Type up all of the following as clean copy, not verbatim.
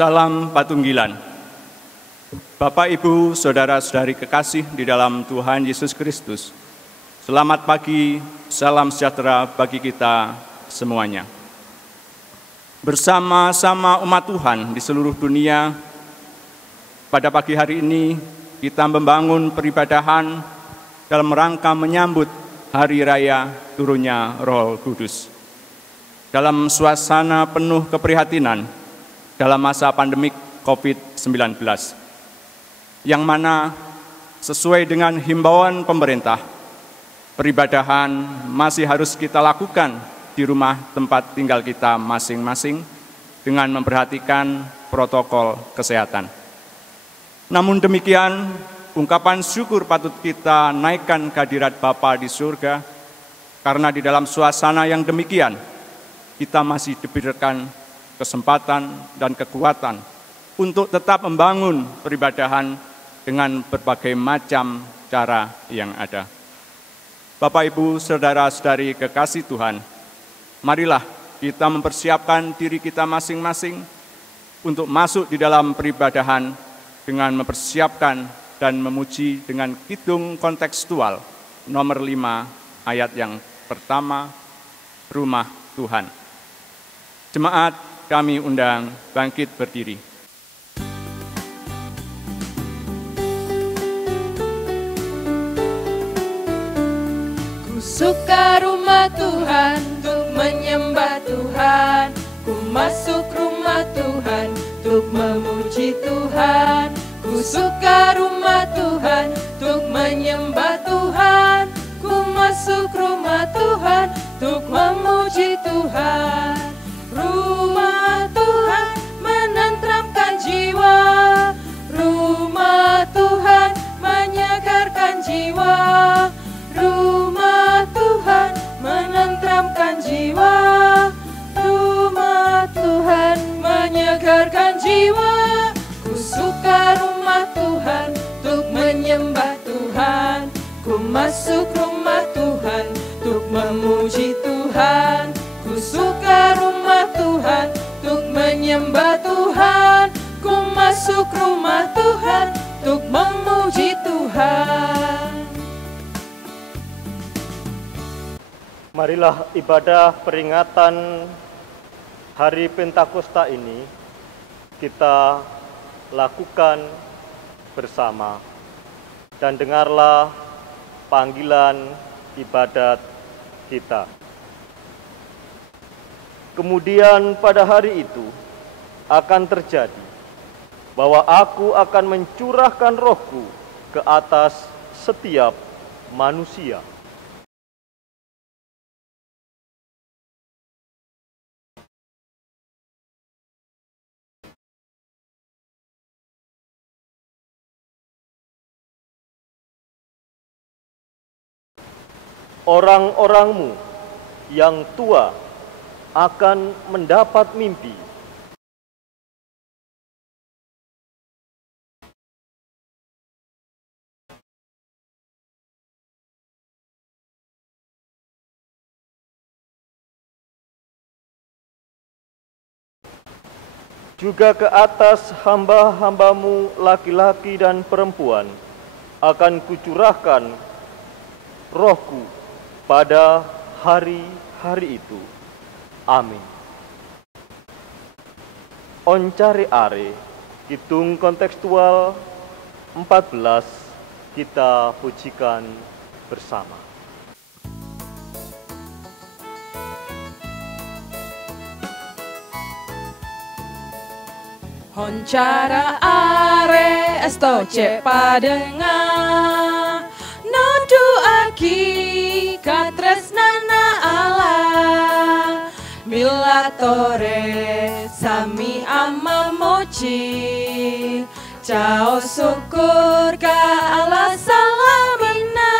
Salam Patunggilan. Bapak, Ibu, Saudara-saudari kekasih di dalam Tuhan Yesus Kristus. Selamat pagi, salam sejahtera bagi kita semuanya. Bersama-sama umat Tuhan di seluruh dunia, pada pagi hari ini kita membangun peribadahan dalam rangka menyambut Hari Raya turunnya Roh Kudus. Dalam suasana penuh keprihatinan, dalam masa pandemik COVID-19, yang mana sesuai dengan himbauan pemerintah, peribadahan masih harus kita lakukan di rumah tempat tinggal kita masing-masing dengan memperhatikan protokol kesehatan. Namun demikian, ungkapan syukur patut kita naikkan kehadirat Bapa di surga, karena di dalam suasana yang demikian, kita masih diberikan kesempatan dan kekuatan untuk tetap membangun peribadahan dengan berbagai macam cara yang ada. Bapak, Ibu, Saudara-saudari kekasih Tuhan, marilah kita mempersiapkan diri kita masing-masing untuk masuk di dalam peribadahan dengan mempersiapkan dan memuji dengan kidung kontekstual nomor 5 ayat yang pertama, Rumah Tuhan. Jemaat, kami undang bangkit berdiri. Ku suka rumah Tuhan untuk menyembah Tuhan. Ku masuk rumah Tuhan untuk memuji Tuhan. Ku suka rumah Tuhan untuk menyembah Tuhan. Ku masuk rumah Tuhan untuk memuji Tuhan. Rumah Tuhan menenteramkan jiwa, rumah Tuhan menyegarkan jiwa, rumah Tuhan menenteramkan jiwa, rumah Tuhan menyegarkan jiwa. Ku suka rumah Tuhan untuk menyembah Tuhan, ku masuk rumah Tuhan untuk memuji Tuhan. Ku suka rumah Tuhan untuk menyembah Tuhan. Ku masuk rumah Tuhan untuk memuji Tuhan. Marilah ibadah peringatan Hari Pentakosta ini kita lakukan bersama. Dan dengarlah panggilan ibadat kita. Kemudian pada hari itu akan terjadi bahwa aku akan mencurahkan rohku ke atas setiap manusia. Orang-orangmu yang tua akan mendapat mimpi. Juga ke atas hamba-hambamu laki-laki dan perempuan akan kucurahkan rohku pada hari-hari itu. Amin. Oncare are, kidung kontekstual 14, kita pujikan bersama. Honcara are estoce padenga nodu aki katresnana Allah milatore sami ama moci cao syukur ka Allah salamina.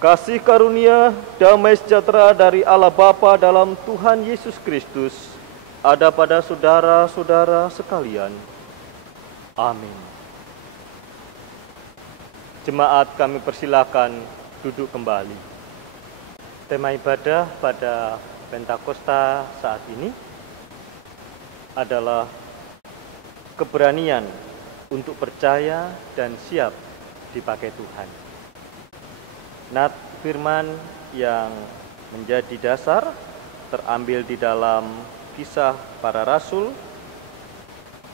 Kasih karunia, damai sejahtera dari Allah Bapa dalam Tuhan Yesus Kristus ada pada saudara-saudara sekalian. Amin. Jemaat, kami persilakan duduk kembali. Tema ibadah pada Pentakosta saat ini adalah keberanian untuk percaya dan siap dipakai Tuhan. Nat firman yang menjadi dasar terambil di dalam Kisah Para Rasul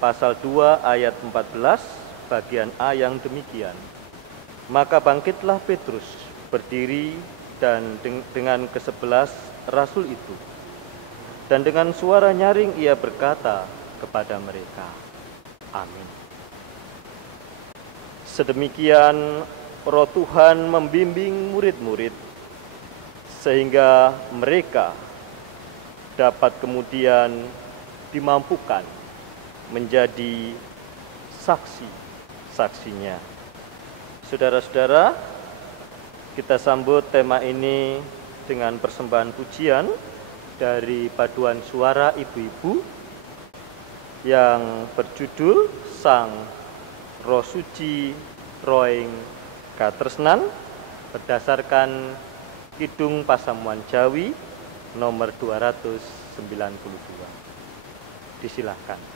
pasal 2 ayat 14 bagian A yang demikian. Maka bangkitlah Petrus berdiri dan dengan ke-11 rasul itu. Dan dengan suara nyaring ia berkata kepada mereka, Amin. Sedemikian Roh Tuhan membimbing murid-murid sehingga mereka dapat kemudian dimampukan menjadi saksi-saksinya. Saudara-saudara, kita sambut tema ini dengan persembahan pujian dari paduan suara ibu-ibu yang berjudul Sang Roh Suci Roing Katresnan berdasarkan Kidung Pasamuan Jawi nomor 292. Disilahkan.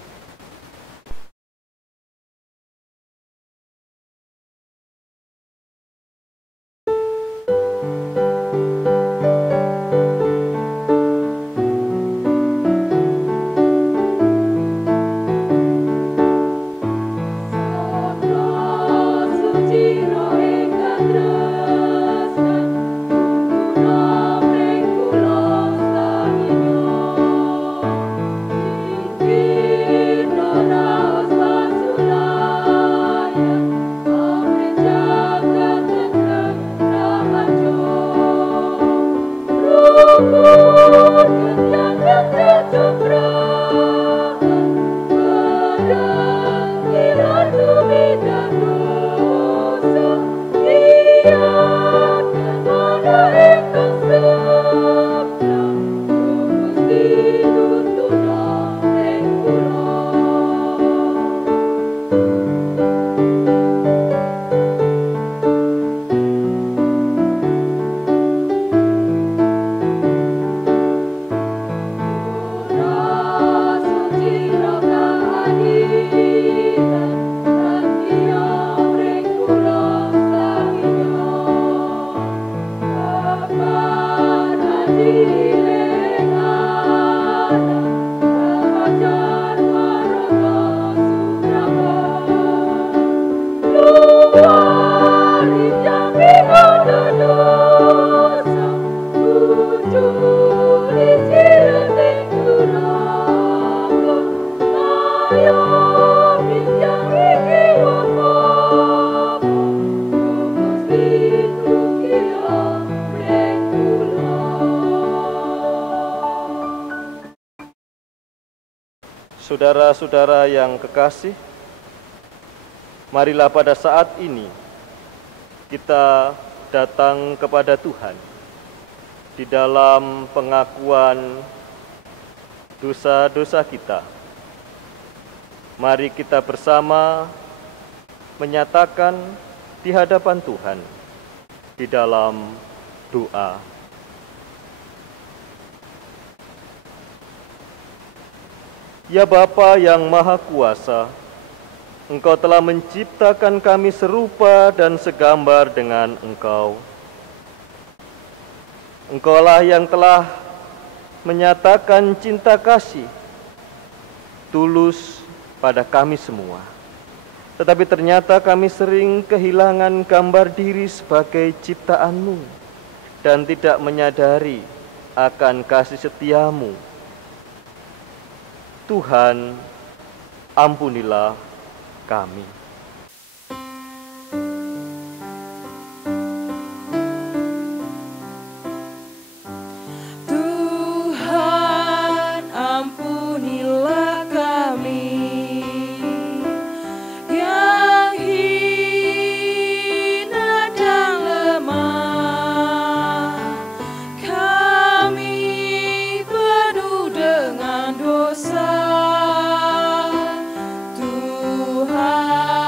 Saudara-saudara yang kekasih, marilah pada saat ini kita datang kepada Tuhan di dalam pengakuan dosa-dosa kita. Mari kita bersama menyatakan di hadapan Tuhan di dalam doa. Ya Bapa yang Maha Kuasa, Engkau telah menciptakan kami serupa dan segambar dengan Engkau. Engkaulah yang telah menyatakan cinta kasih tulus pada kami semua. Tetapi ternyata kami sering kehilangan gambar diri sebagai ciptaan-Mu dan tidak menyadari akan kasih setia-Mu. Tuhan, ampunilah kami. Tuhan, ampunilah kami yang hina dan lemah. Kami penuh dengan dosa. Tuhan,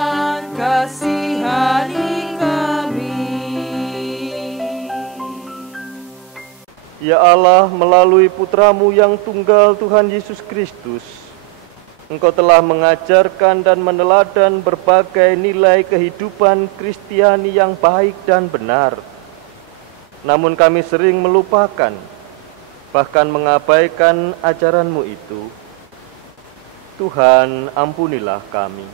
Ya Allah, melalui Putra-Mu yang tunggal Tuhan Yesus Kristus, Engkau telah mengajarkan dan meneladan berbagai nilai kehidupan Kristiani yang baik dan benar. Namun kami sering melupakan, bahkan mengabaikan ajaran-Mu itu. Tuhan, ampunilah kami.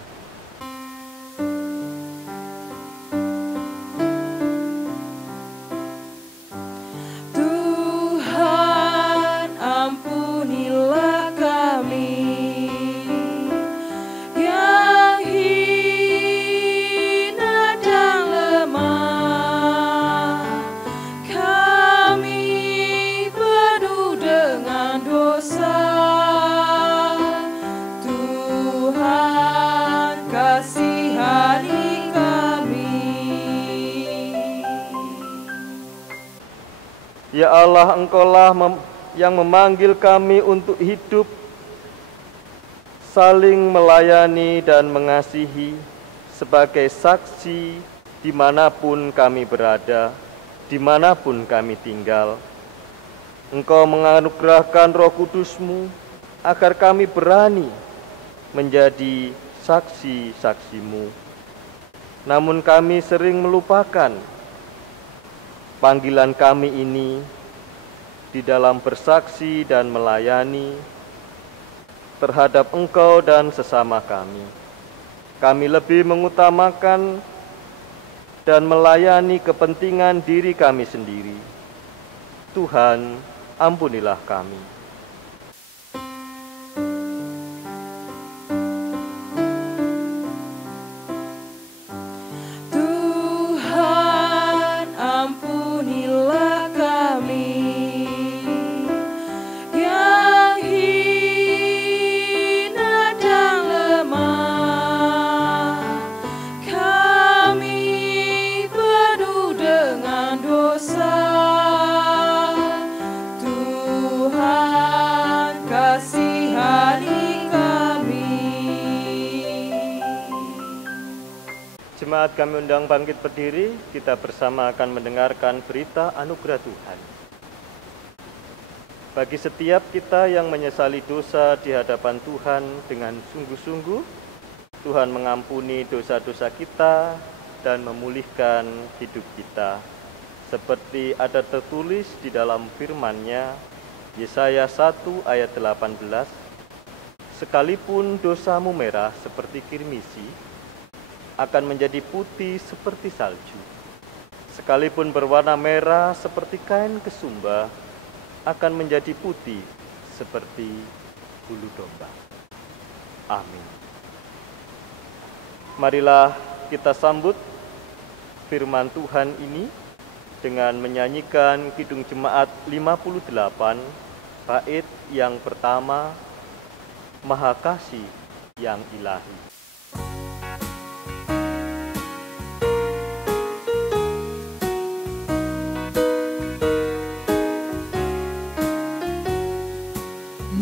Tuhan, ampunilah kami yang hina dan lemah. Kami penuh dengan dosa. Tuhan, kasihani kami. Ya Allah, Engkaulah yang memanggil kami untuk hidup, saling melayani dan mengasihi sebagai saksi dimanapun kami berada, dimanapun kami tinggal. Engkau menganugerahkan Roh Kudus-Mu agar kami berani menjadi saksi-saksi-Mu. Namun kami sering melupakan panggilan kami ini di dalam bersaksi dan melayani terhadap Engkau dan sesama kami. Kami lebih mengutamakan dan melayani kepentingan diri kami sendiri. Tuhan, ampunilah kami. Tuhan, ampunilah kami yang hina dan lemah. Kami penuh dengan dosa. Tuhan, kasihani kami. Jemaat kami undang bangkit berdiri, kita bersama akan mendengarkan berita anugerah Tuhan. Bagi setiap kita yang menyesali dosa di hadapan Tuhan dengan sungguh-sungguh, Tuhan mengampuni dosa-dosa kita dan memulihkan hidup kita. Seperti ada tertulis di dalam firman-Nya, Yesaya 1 ayat 18, sekalipun dosamu merah seperti kirmisi, akan menjadi putih seperti salju. Sekalipun berwarna merah seperti kain kesumba, akan menjadi putih seperti bulu domba. Amin. Marilah kita sambut firman Tuhan ini dengan menyanyikan Kidung Jemaat 58, bait yang pertama, Maha Kasih yang Ilahi.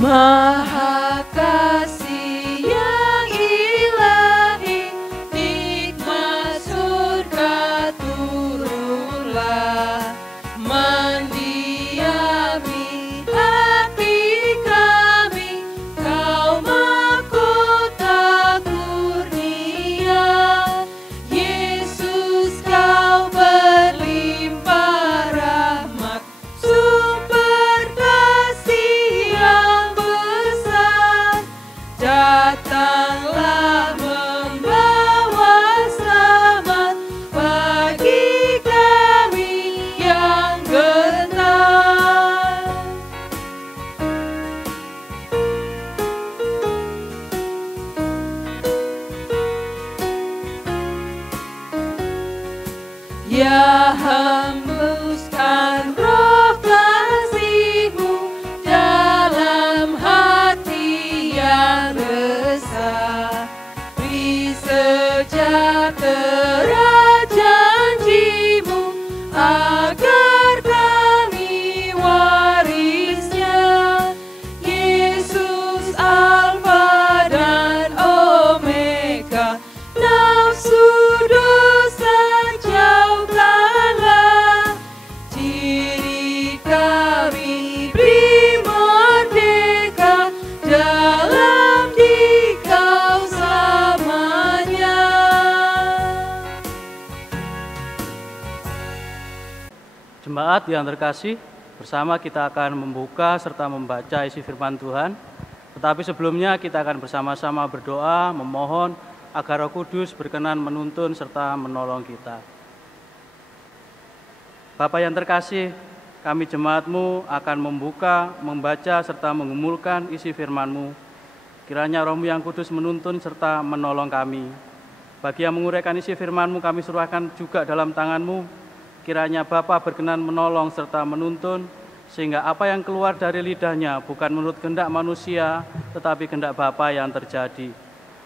Maha Kasih yang ilahi, nikmat surga turunlah, mendiami hati kami, Kau mahkota kurnia. Yesus, Kau berlimpah rahmat, sumber kasih yang besar. Datanglah membawa selamat bagi kami yang getar. Ya, hembuskan roh kasih-Mu dalam hati yang resah. Beri sejahtera janji-Mu agar kami warisnya. Yesus, Alfa dan Omega, nafsu dosa jauhkanlah, diri kami Jemaat yang terkasih, bersama kita akan membuka serta membaca isi firman Tuhan. Tetapi sebelumnya kita akan bersama-sama berdoa, memohon agar Roh Kudus berkenan menuntun serta menolong kita. Bapa yang terkasih, kami jemaat-Mu akan membuka, membaca serta mengumulkan isi firman-Mu. Kiranya Roh-Mu yang kudus menuntun serta menolong kami. Bagi yang menguraikan isi firman-Mu, kami serahkan juga dalam tangan-Mu. Kiranya Bapa berkenan menolong serta menuntun, sehingga apa yang keluar dari lidahnya bukan menurut kehendak manusia, tetapi kehendak Bapa yang terjadi.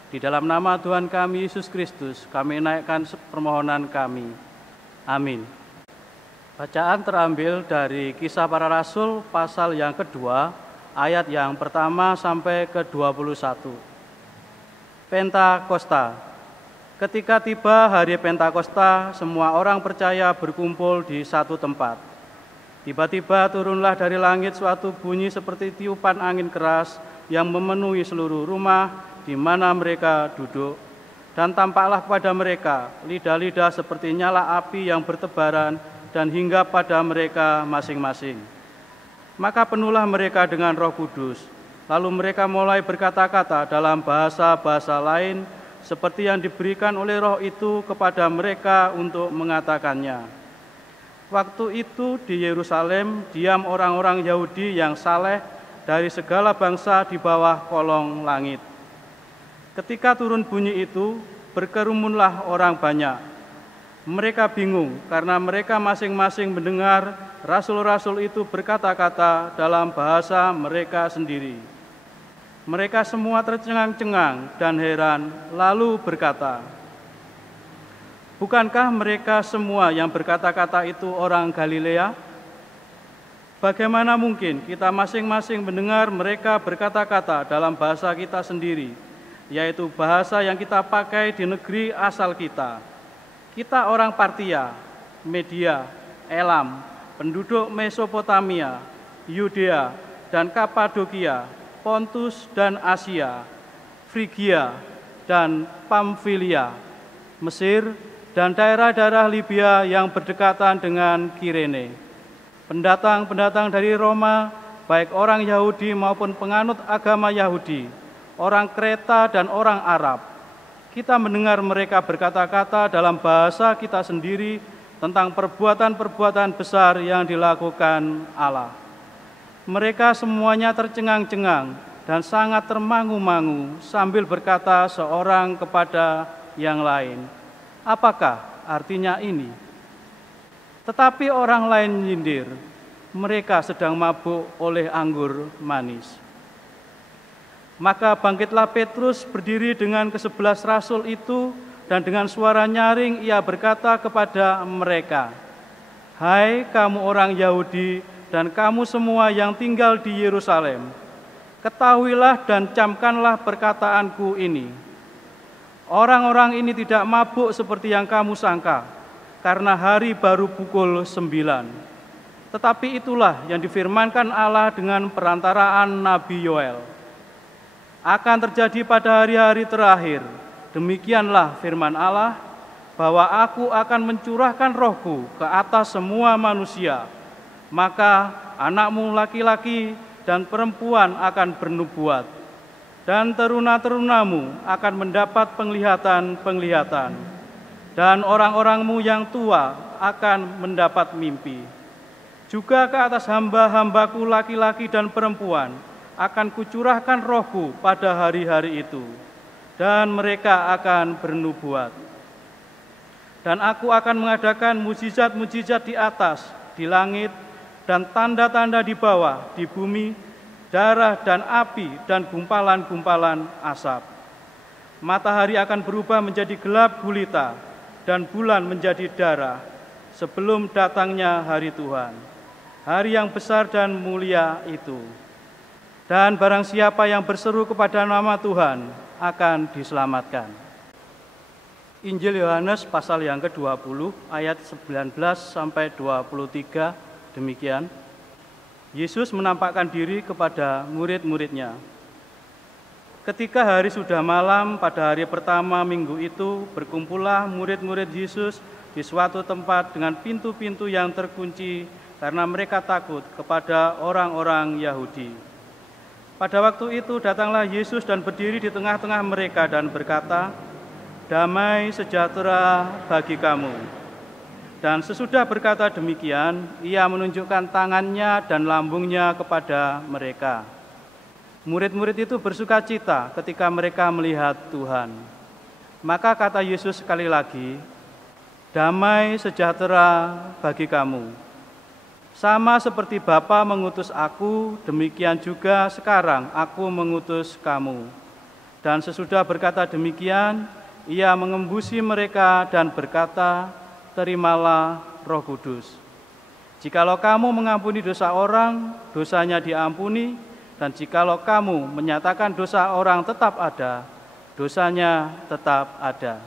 Di dalam nama Tuhan kami, Yesus Kristus, kami naikkan permohonan kami. Amin. Bacaan terambil dari Kisah Para Rasul pasal yang kedua, ayat yang pertama sampai ke-21. Pentakosta. Ketika tiba hari Pentakosta, semua orang percaya berkumpul di satu tempat. Tiba-tiba turunlah dari langit suatu bunyi seperti tiupan angin keras yang memenuhi seluruh rumah di mana mereka duduk. Dan tampaklah kepada mereka lidah-lidah seperti nyala api yang bertebaran dan hingga pada mereka masing-masing. Maka penuhlah mereka dengan Roh Kudus. Lalu mereka mulai berkata-kata dalam bahasa-bahasa lain seperti yang diberikan oleh Roh itu kepada mereka untuk mengatakannya. Waktu itu di Yerusalem diam orang-orang Yahudi yang saleh dari segala bangsa di bawah kolong langit. Ketika turun bunyi itu, berkerumunlah orang banyak. Mereka bingung karena mereka masing-masing mendengar rasul-rasul itu berkata-kata dalam bahasa mereka sendiri. Mereka semua tercengang-cengang dan heran, lalu berkata, "Bukankah mereka semua yang berkata-kata itu orang Galilea? Bagaimana mungkin kita masing-masing mendengar mereka berkata-kata dalam bahasa kita sendiri, yaitu bahasa yang kita pakai di negeri asal kita? Kita orang Partia, Media, Elam, penduduk Mesopotamia, Yudea, dan Kapadokia, Pontus dan Asia, Frigia dan Pamfilia, Mesir, dan daerah-daerah Libya yang berdekatan dengan Kirene. Pendatang-pendatang dari Roma, baik orang Yahudi maupun penganut agama Yahudi, orang Kreta dan orang Arab. Kita mendengar mereka berkata-kata dalam bahasa kita sendiri tentang perbuatan-perbuatan besar yang dilakukan Allah. Mereka semuanya tercengang-cengang dan sangat termangu-mangu sambil berkata seorang kepada yang lain, "Apakah artinya ini?" Tetapi orang lain menyindir, "Mereka sedang mabuk oleh anggur manis." Maka bangkitlah Petrus berdiri dengan ke-11 rasul itu, dan dengan suara nyaring ia berkata kepada mereka, "Hai kamu orang Yahudi dan kamu semua yang tinggal di Yerusalem, ketahuilah dan camkanlah perkataanku ini. Orang-orang ini tidak mabuk seperti yang kamu sangka, karena hari baru pukul 9. Tetapi itulah yang difirmankan Allah dengan perantaraan Nabi Yoel. Akan terjadi pada hari-hari terakhir, demikianlah firman Allah, bahwa aku akan mencurahkan rohku ke atas semua manusia. Maka anakmu laki-laki dan perempuan akan bernubuat, dan teruna-terunamu akan mendapat penglihatan-penglihatan, dan orang-orangmu yang tua akan mendapat mimpi. Juga ke atas hamba-hambaku laki-laki dan perempuan akan kucurahkan rohku pada hari-hari itu, dan mereka akan bernubuat. Dan aku akan mengadakan mujizat-mujizat di atas, di langit, dan tanda-tanda di bawah, di bumi, darah dan api dan gumpalan-gumpalan asap. Matahari akan berubah menjadi gelap gulita dan bulan menjadi darah sebelum datangnya hari Tuhan, hari yang besar dan mulia itu. Dan barang siapa yang berseru kepada nama Tuhan akan diselamatkan." Injil Yohanes pasal yang ke-20 ayat 19 sampai 23. Demikian, Yesus menampakkan diri kepada murid-muridnya. Ketika hari sudah malam pada hari pertama minggu itu, berkumpullah murid-murid Yesus di suatu tempat dengan pintu-pintu yang terkunci karena mereka takut kepada orang-orang Yahudi. Pada waktu itu datanglah Yesus dan berdiri di tengah-tengah mereka dan berkata, "Damai sejahtera bagi kamu." Dan sesudah berkata demikian, ia menunjukkan tangannya dan lambungnya kepada mereka. Murid-murid itu bersukacita ketika mereka melihat Tuhan. Maka kata Yesus sekali lagi, "Damai sejahtera bagi kamu. Sama seperti Bapa mengutus aku, demikian juga sekarang aku mengutus kamu." Dan sesudah berkata demikian, ia mengembusi mereka dan berkata, "Terimalah Roh Kudus. Jikalau kamu mengampuni dosa orang, dosanya diampuni, dan jikalau kamu menyatakan dosa orang tetap ada, dosanya tetap ada."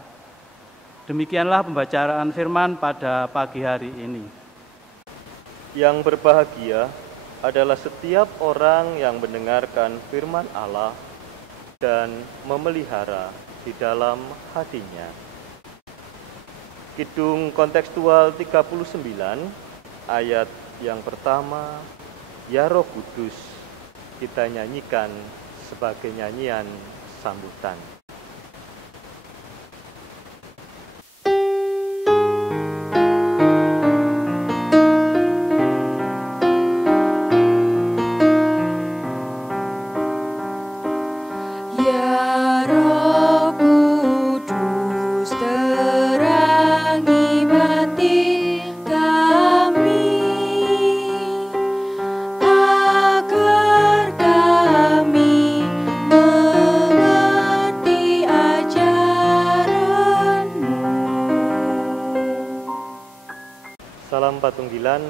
Demikianlah pembacaan firman pada pagi hari ini. Yang berbahagia adalah setiap orang yang mendengarkan firman Allah dan memelihara di dalam hatinya. Kidung kontekstual 39 ayat yang pertama, "Ya Roh Kudus," kita nyanyikan sebagai nyanyian sambutan. Ya Roh Kudus, terangi batin kami, agar kami mengerti ajaran-Mu. Salam patunggilan,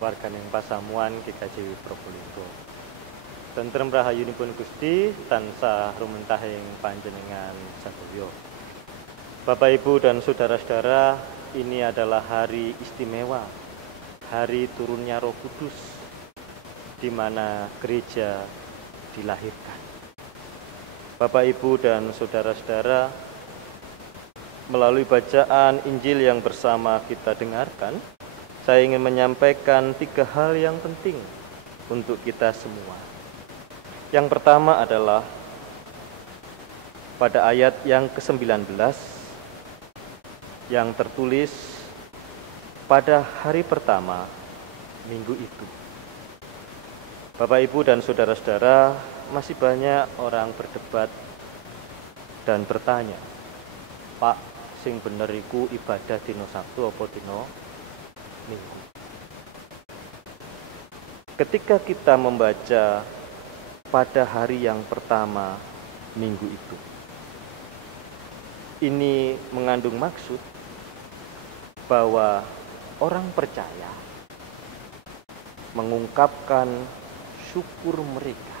warganing pasamuan GKJ Probolinggo. Tentrem rahayunipun Gusti tansah rumentahing panjenengan sadaya. Bapak, Ibu, dan saudara-saudara, ini adalah hari istimewa, hari turunnya Roh Kudus, di mana gereja dilahirkan. Bapak, Ibu, dan saudara-saudara, melalui bacaan Injil yang bersama kita dengarkan, saya ingin menyampaikan 3 hal yang penting untuk kita semua. Yang pertama adalah pada ayat yang ke-19 yang tertulis, "Pada hari pertama minggu itu." Bapak, Ibu, dan saudara-saudara, masih banyak orang berdebat dan bertanya, "Pak, sing bener iku ibadah dina Sabtu apa dina Minggu?" Ketika kita membaca pada hari yang pertama minggu itu, ini mengandung maksud bahwa orang percaya mengungkapkan syukur mereka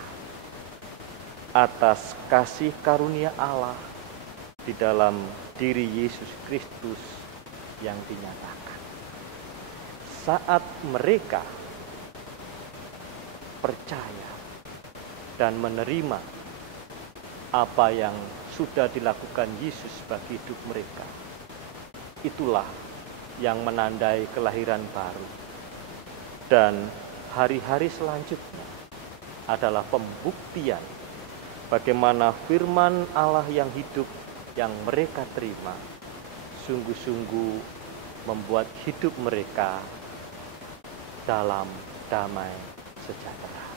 atas kasih karunia Allah di dalam diri Yesus Kristus yang dinyatakan. Saat mereka percaya dan menerima apa yang sudah dilakukan Yesus bagi hidup mereka, itulah yang menandai kelahiran baru. Dan hari-hari selanjutnya adalah pembuktian bagaimana firman Allah yang hidup yang mereka terima sungguh-sungguh membuat hidup mereka dalam damai sejahtera.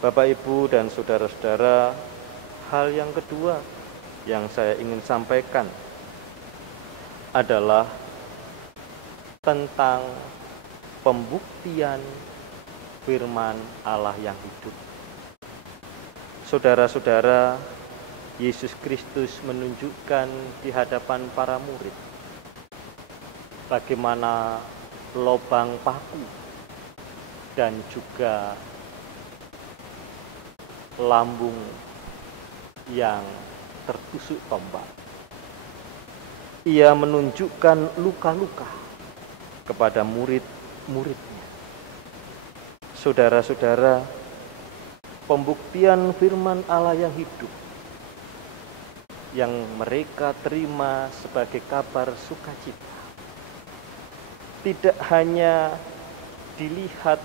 Bapak, Ibu, dan saudara-saudara, hal yang kedua yang saya ingin sampaikan adalah tentang pembuktian firman Allah yang hidup. Saudara-saudara, Yesus Kristus menunjukkan di hadapan para murid bagaimana lobang paku dan juga lambung yang tertusuk tombak. Ia menunjukkan luka-luka kepada murid-muridnya. Saudara-saudara, pembuktian firman Allah yang hidup yang mereka terima sebagai kabar sukacita tidak hanya dilihat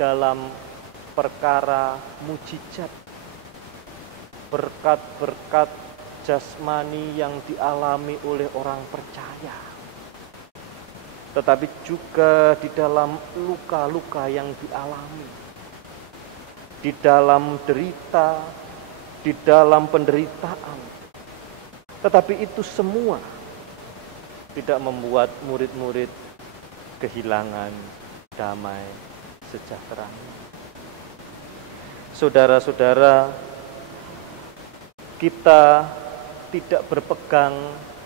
dalam perkara mujizat, berkat-berkat jasmani yang dialami oleh orang percaya, tetapi juga di dalam luka-luka yang dialami, di dalam derita, di dalam penderitaan. Tetapi itu semua tidak membuat murid-murid kehilangan damai sejahtera. Saudara-saudara, kita tidak berpegang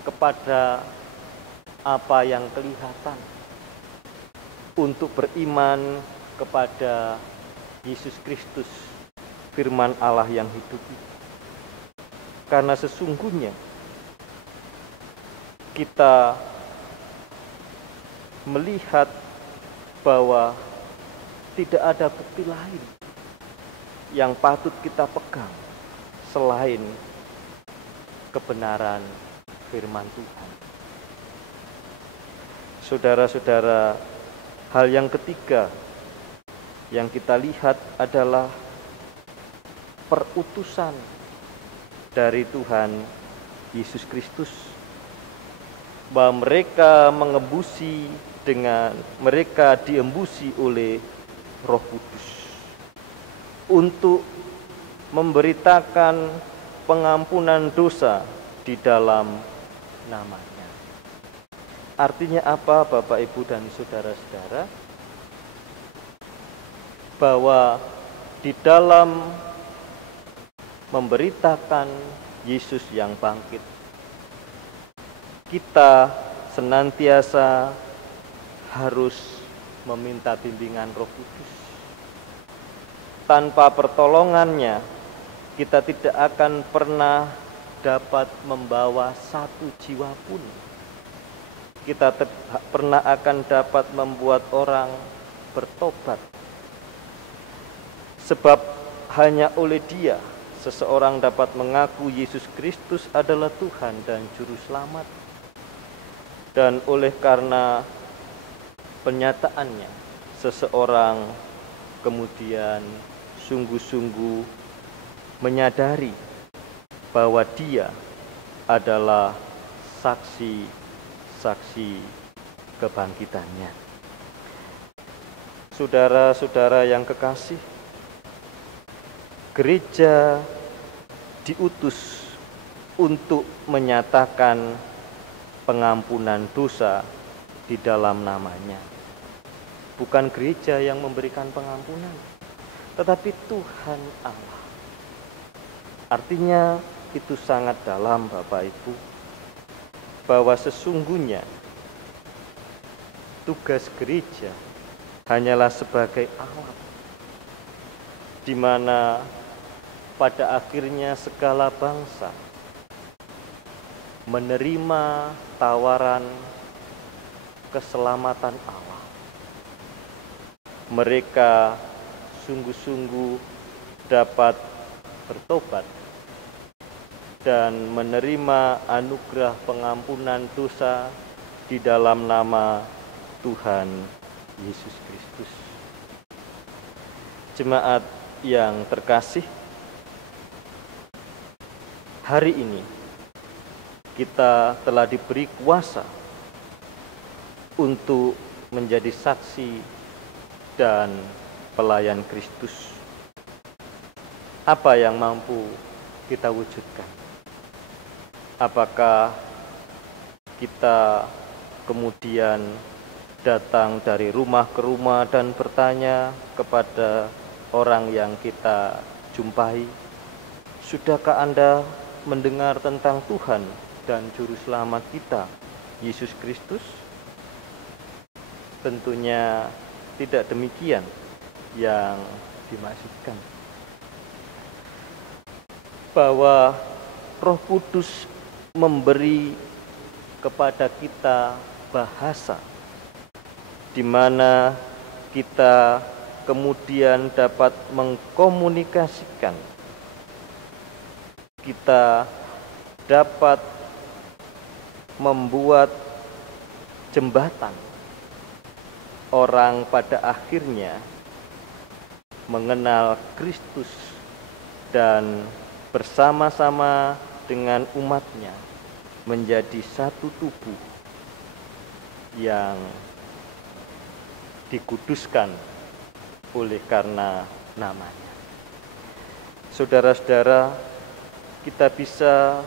kepada apa yang kelihatan untuk beriman kepada Yesus Kristus, firman Allah yang hidup itu. Karena sesungguhnya kita melihat bahwa tidak ada bukti lain yang patut kita pegang selain kebenaran firman Tuhan. Saudara-saudara, hal yang ketiga yang kita lihat adalah perutusan dari Tuhan Yesus Kristus, bahwa mereka diembusi oleh Roh Kudus untuk memberitakan pengampunan dosa di dalam namanya. Artinya apa, Bapak, Ibu, dan saudara-saudara? Bahwa di dalam memberitakan Yesus yang bangkit, kita senantiasa harus meminta bimbingan Roh Kudus. Tanpa pertolongannya, kita tidak akan pernah dapat membawa satu jiwa pun. Kita tidak pernah akan dapat membuat orang bertobat. Sebab hanya oleh Dia seseorang dapat mengaku Yesus Kristus adalah Tuhan dan Juru Selamat. Dan oleh karena penyataannya, seseorang kemudian sungguh-sungguh menyadari bahwa dia adalah saksi kebangkitannya. Saudara-saudara yang kekasih, gereja diutus untuk menyatakan pengampunan dosa di dalam namanya. Bukan gereja yang memberikan pengampunan, tetapi Tuhan Allah. Artinya itu sangat dalam, Bapak Ibu, bahwa sesungguhnya tugas gereja hanyalah sebagai alat di mana pada akhirnya segala bangsa menerima tawaran keselamatan Allah. Mereka sungguh-sungguh dapat bertobat dan menerima anugerah pengampunan dosa di dalam nama Tuhan Yesus Kristus. Jemaat yang terkasih, hari ini kita telah diberi kuasa untuk menjadi saksi dan pelayan Kristus. Apa yang mampu kita wujudkan? Apakah kita kemudian datang dari rumah ke rumah dan bertanya kepada orang yang kita jumpai, sudahkah Anda mendengar tentang Tuhan dan Juru Selamat kita, Yesus Kristus? Tentunya tidak demikian yang dimaksudkan. Bahwa Roh Kudus memberi kepada kita bahasa di mana kita kemudian dapat mengkomunikasikan, kita dapat membuat jembatan orang pada akhirnya mengenal Kristus dan bersama-sama dengan umatnya menjadi satu tubuh yang dikuduskan oleh karena namanya. Saudara-saudara, kita bisa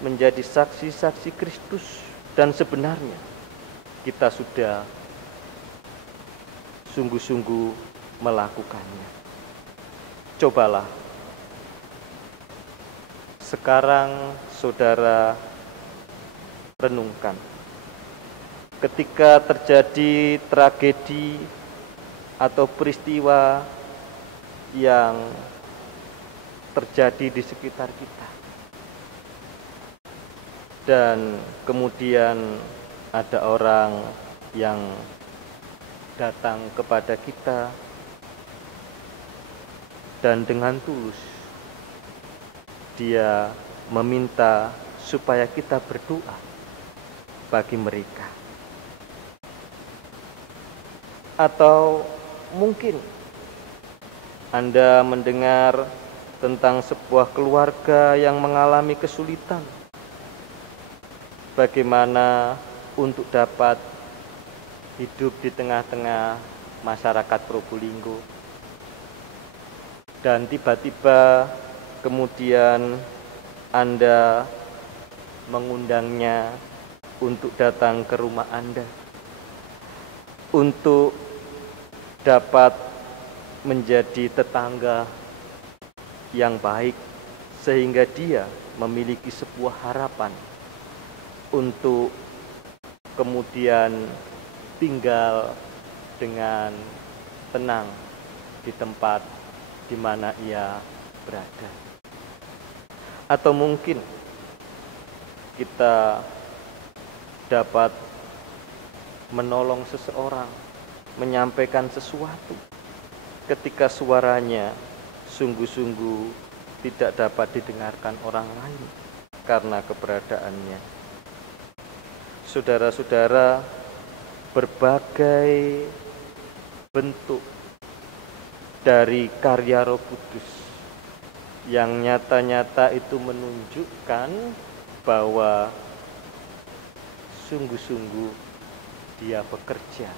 menjadi saksi-saksi Kristus dan sebenarnya kita sudah sungguh-sungguh melakukannya. Cobalah sekarang saudara renungkan. Ketika terjadi tragedi atau peristiwa yang terjadi di sekitar kita, dan kemudian ada orang yang datang kepada kita dan dengan tulus dia meminta supaya kita berdoa bagi mereka. Atau mungkin Anda mendengar tentang sebuah keluarga yang mengalami kesulitan. Bagaimana untuk dapat hidup di tengah-tengah masyarakat Probolinggo. Dan tiba-tiba kemudian Anda mengundangnya untuk datang ke rumah Anda, untuk dapat menjadi tetangga yang baik, sehingga dia memiliki sebuah harapan untuk kemudian tinggal dengan tenang di tempat di mana ia berada. Atau mungkin kita dapat menolong seseorang, menyampaikan sesuatu ketika suaranya sungguh-sungguh tidak dapat didengarkan orang lain karena keberadaannya. Saudara-saudara, berbagai bentuk dari karya Roh Kudus yang nyata-nyata itu menunjukkan bahwa sungguh-sungguh Dia bekerja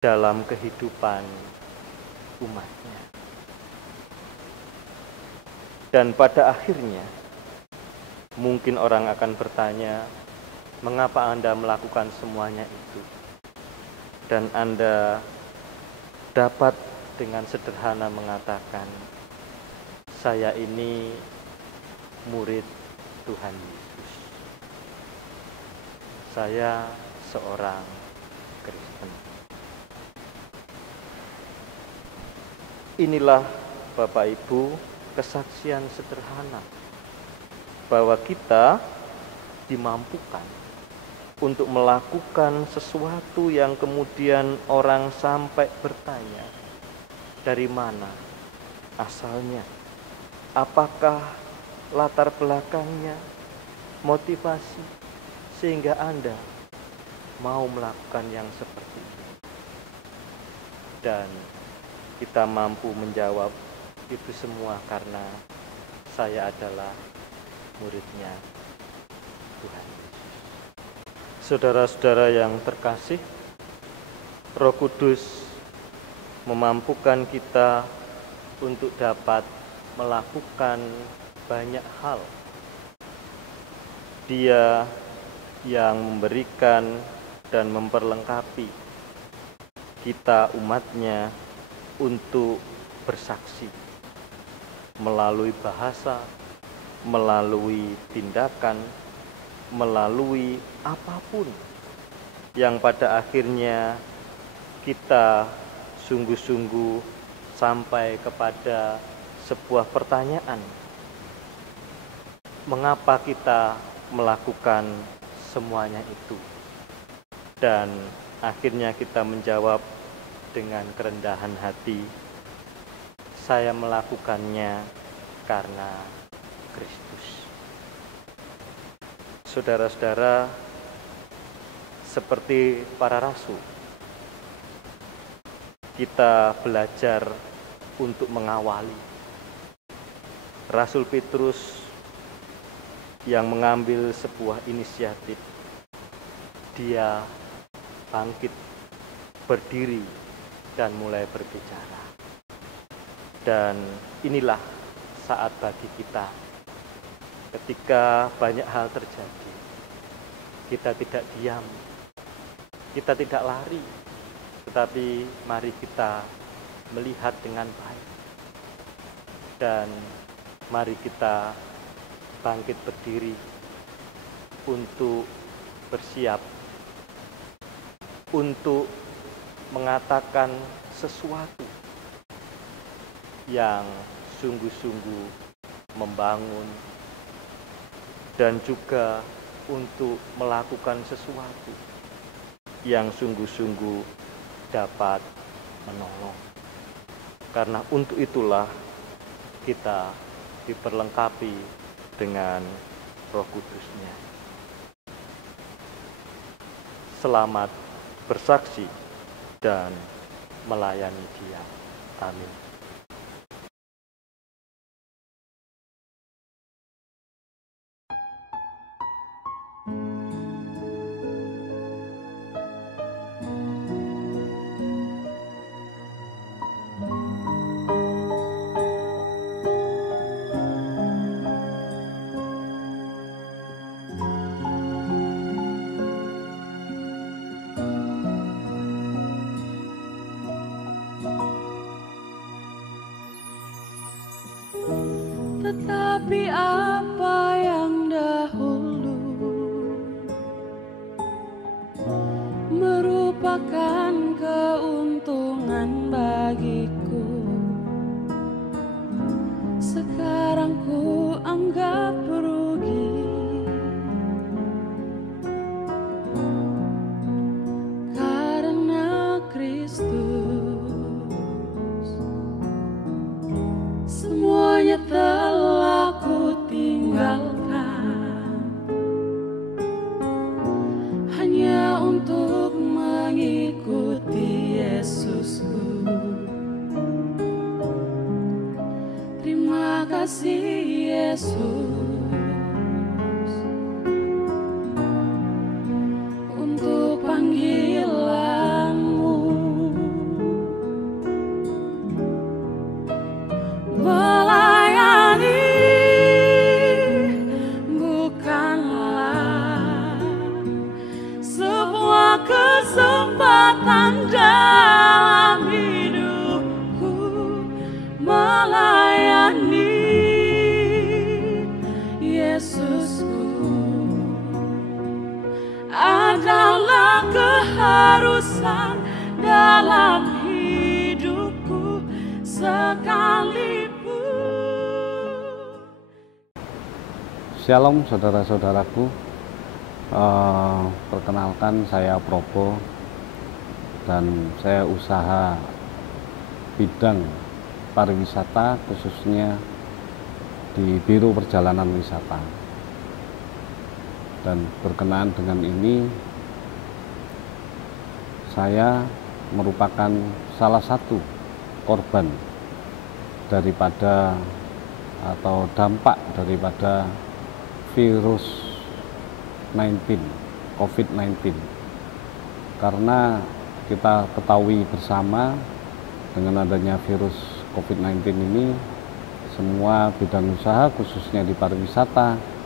dalam kehidupan umatnya. Dan pada akhirnya mungkin orang akan bertanya, mengapa Anda melakukan semuanya itu? Dan Anda dapat dengan sederhana mengatakan, saya ini murid Tuhan Yesus. Saya seorang Kristen. Inilah Bapak Ibu kesaksian sederhana bahwa kita dimampukan untuk melakukan sesuatu yang kemudian orang sampai bertanya, dari mana asalnya? Apakah latar belakangnya, motivasi, sehingga Anda mau melakukan yang seperti ini? Dan kita mampu menjawab, itu semua karena saya adalah muridnya Tuhan. Saudara-saudara yang terkasih, Roh Kudus memampukan kita untuk dapat melakukan banyak hal. Dia yang memberikan dan memperlengkapi kita umatnya untuk bersaksi melalui bahasa, melalui tindakan, melalui apapun yang pada akhirnya kita sungguh-sungguh sampai kepada sebuah pertanyaan, mengapa kita melakukan semuanya itu? Dan akhirnya kita menjawab dengan kerendahan hati, saya melakukannya karena Kristus. Saudara-saudara, seperti para rasul, kita belajar untuk mengawali. Rasul Petrus yang mengambil sebuah inisiatif, dia bangkit, berdiri, dan mulai berbicara. Dan inilah saat bagi kita, ketika banyak hal terjadi, kita tidak diam, kita tidak lari, tetapi mari kita melihat dengan baik. Dan mari kita bangkit berdiri untuk bersiap, untuk mengatakan sesuatu yang sungguh-sungguh membangun, dan juga untuk melakukan sesuatu yang sungguh-sungguh dapat menolong. Karena untuk itulah kita diperlengkapi dengan Roh Kudus-Nya. Selamat bersaksi dan melayani Dia. Amin. Tetapi apa yang dahulu merupakan keuntungan bagiku, sekarang ku anggap rugi. Karena Kristus semuanya telah ku tinggalkan, hanya untuk mengikuti Yesusku. Terima kasih Yesus untuk panggilanmu. Melayani bukanlah sebuah kesempatan dalam hidupku. Melayani Yesusku adalah keharusan dalam hidupku sekalipun. Shalom saudara-saudaraku, perkenalkan saya Probo dan saya usaha bidang pariwisata, khususnya di Biro Perjalanan Wisata. Dan berkenaan dengan ini, saya merupakan salah satu korban daripada atau dampak daripada virus 19, COVID-19. Karena kita ketahui bersama, dengan adanya virus COVID-19 ini, semua bidang usaha khususnya di pariwisata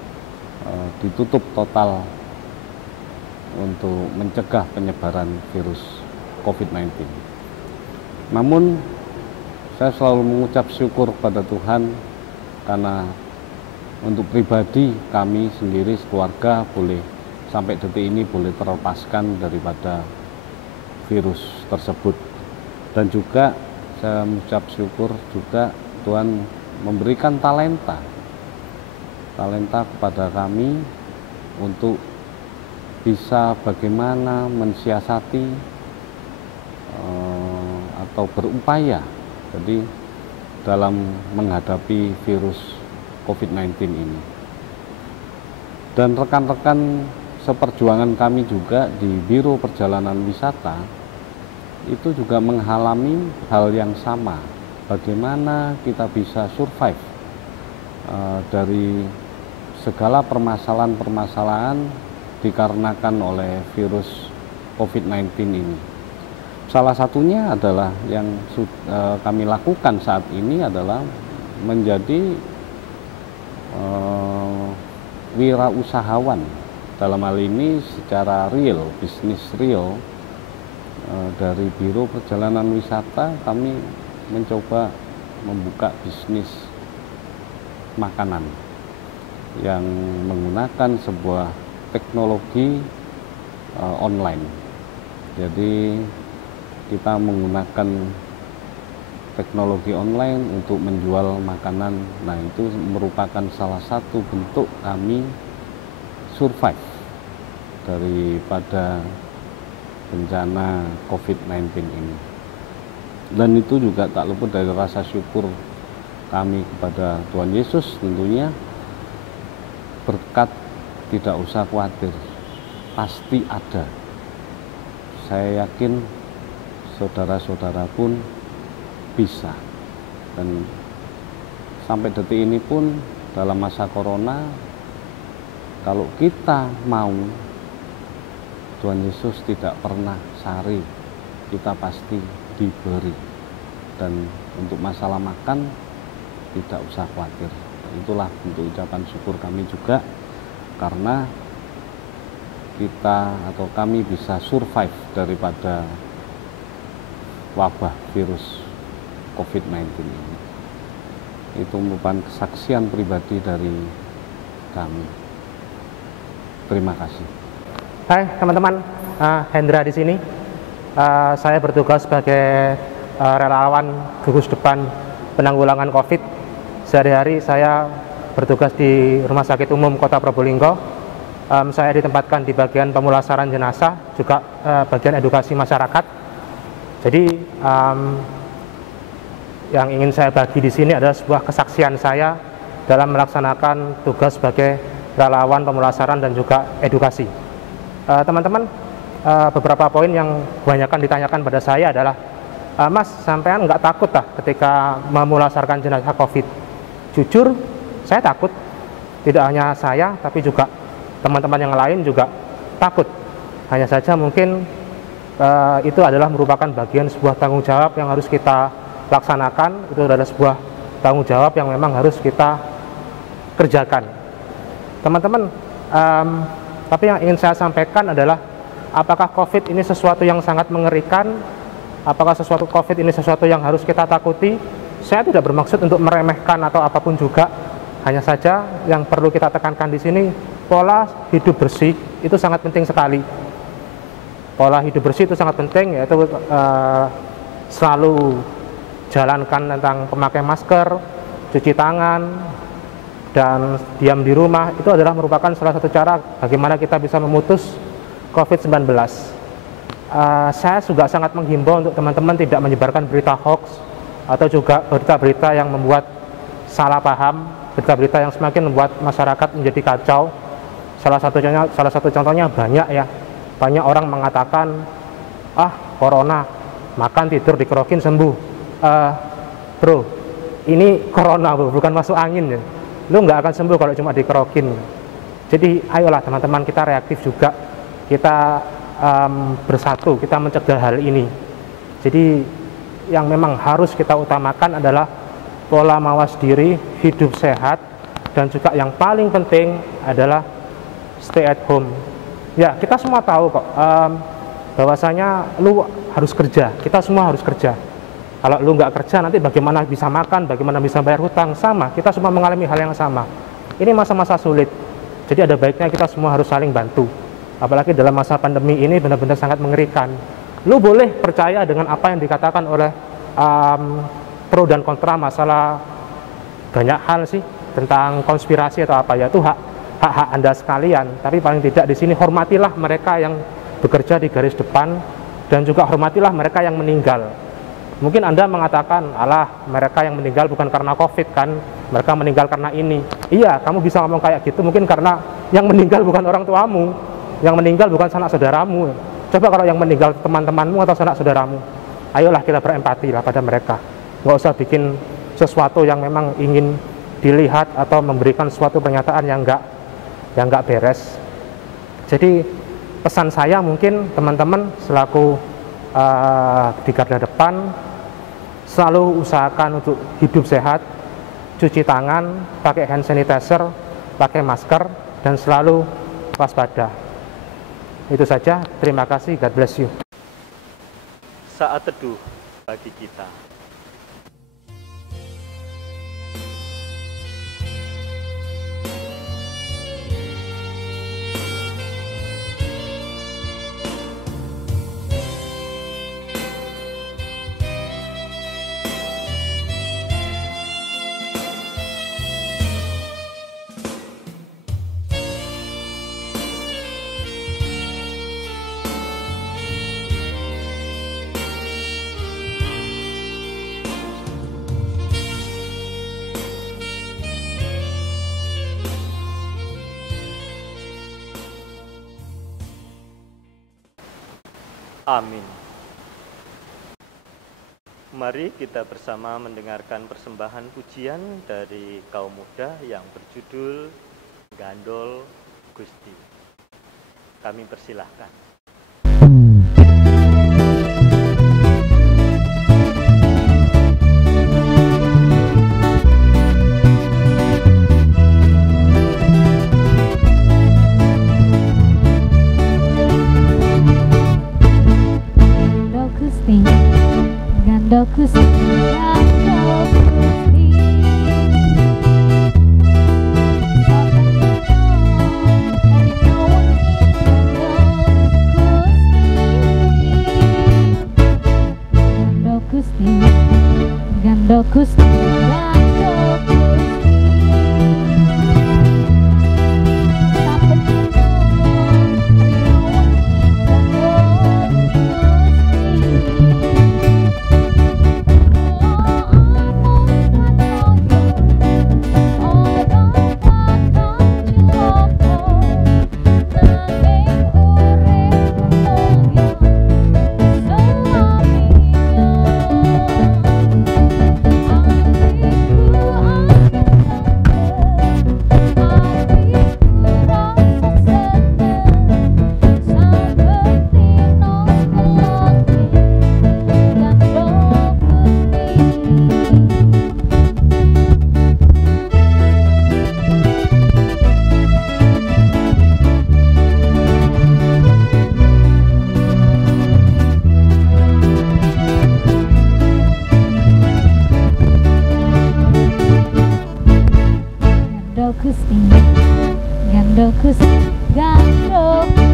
ditutup total untuk mencegah penyebaran virus COVID-19. Namun saya selalu mengucap syukur kepada Tuhan karena untuk pribadi kami sendiri sekeluarga boleh sampai detik ini boleh terlepaskan daripada virus tersebut. Dan juga saya mengucap syukur juga Tuhan memberikan talenta kepada kami untuk bisa bagaimana mensiasati atau berupaya jadi dalam menghadapi virus COVID-19 ini. Dan rekan-rekan seperjuangan kami juga di Biro Perjalanan Wisata itu juga mengalami hal yang sama. Bagaimana kita bisa survive dari segala permasalahan-permasalahan dikarenakan oleh virus COVID-19 ini. Salah satunya adalah yang kami lakukan saat ini adalah menjadi wirausahawan. Dalam hal ini secara real, bisnis real, dari Biro Perjalanan Wisata kami mencoba membuka bisnis makanan yang menggunakan sebuah teknologi online. Jadi kita menggunakan teknologi online untuk menjual makanan. Nah, itu merupakan salah satu bentuk kami survive daripada bencana COVID-19 ini. Dan itu juga tak luput dari rasa syukur kami kepada Tuhan Yesus. Tentunya berkat tidak usah khawatir, pasti ada. Saya yakin saudara-saudara pun bisa. Dan sampai detik ini pun dalam masa corona, kalau kita mau, Tuhan Yesus tidak pernah sari, kita pasti diberi. Dan untuk masalah makan tidak usah khawatir. Itulah bentuk ucapan syukur kami juga, karena kita atau kami bisa survive daripada wabah virus COVID-19 ini. Itu merupakan kesaksian pribadi dari kami. Terima kasih. Hai teman-teman, Hendra di sini. Saya bertugas sebagai relawan gugus depan penanggulangan COVID. Sehari-hari saya bertugas di Rumah Sakit Umum Kota Probolinggo. Saya ditempatkan di bagian pemulasaran jenazah, juga bagian edukasi masyarakat. Jadi yang ingin saya bagi di sini adalah sebuah kesaksian saya dalam melaksanakan tugas sebagai relawan pemulasaran dan juga edukasi. Teman-teman, beberapa poin yang kebanyakan ditanyakan pada saya adalah, Mas, sampean nggak takut lah ketika memulasarkan jenazah COVID? Jujur, saya takut. Tidak hanya saya, tapi juga teman-teman yang lain juga takut. Hanya saja mungkin itu adalah merupakan bagian sebuah tanggung jawab yang harus kita laksanakan. Itu adalah sebuah tanggung jawab yang memang harus kita kerjakan. Teman-teman, tapi yang ingin saya sampaikan adalah, apakah COVID ini sesuatu yang sangat mengerikan? Apakah sesuatu COVID ini sesuatu yang harus kita takuti? Saya tidak bermaksud untuk meremehkan atau apapun juga. Hanya saja yang perlu kita tekankan di sini, pola hidup bersih itu sangat penting sekali. Pola hidup bersih itu sangat penting, yaitu selalu jalankan tentang memakai masker, cuci tangan, dan diam di rumah. Itu adalah merupakan salah satu cara bagaimana kita bisa memutus COVID-19. Saya juga sangat menghimbau untuk teman-teman tidak menyebarkan berita hoax atau juga berita-berita yang membuat salah paham, berita-berita yang semakin membuat masyarakat menjadi kacau. Salah satu contohnya banyak ya. Banyak orang mengatakan, corona, makan tidur dikerokin sembuh. Bro, ini corona bro, bukan masuk angin ya. Lu nggak akan sembuh kalau cuma dikerokin. Jadi ayolah teman-teman, kita reaktif juga, kita bersatu, kita mencegah hal ini. Jadi yang memang harus kita utamakan adalah pola mawas diri, hidup sehat, dan juga yang paling penting adalah stay at home. Ya, kita semua tahu kok bahwasanya lu harus kerja, kita semua harus kerja. Kalau lu nggak kerja, nanti bagaimana bisa makan, bagaimana bisa bayar hutang? Sama, kita semua mengalami hal yang sama. Ini masa-masa sulit, jadi ada baiknya kita semua harus saling bantu. Apalagi dalam masa pandemi ini benar-benar sangat mengerikan. Lu boleh percaya dengan apa yang dikatakan oleh pro dan kontra masalah banyak hal sih, tentang konspirasi atau apa ya, itu hak Anda sekalian. Tapi paling tidak di sini hormatilah mereka yang bekerja di garis depan, dan juga hormatilah mereka yang meninggal. Mungkin Anda mengatakan, alah mereka yang meninggal bukan karena COVID kan, mereka meninggal karena ini. Iya, kamu bisa ngomong kayak gitu mungkin karena yang meninggal bukan orang tuamu, yang meninggal bukan sanak saudaramu. Coba kalau yang meninggal teman-temanmu atau sanak saudaramu. Ayolah kita berempati lah pada mereka. Nggak usah bikin sesuatu yang memang ingin dilihat atau memberikan suatu pernyataan yang nggak beres. Jadi pesan saya mungkin teman-teman selaku di garda depan selalu usahakan untuk hidup sehat, cuci tangan, pakai hand sanitizer, pakai masker, dan selalu waspada. Itu saja, terima kasih, God bless you. Saat teduh bagi kita. Amin. Mari kita bersama mendengarkan persembahan pujian dari kaum muda yang berjudul Gandol Gusti. Kami persilahkan. Gandol Gusti, Gandol Gusti, Gandol Gusti, Gandol Gusti. Gandol Gusti, Gandol Gusti, Gandol Gusti,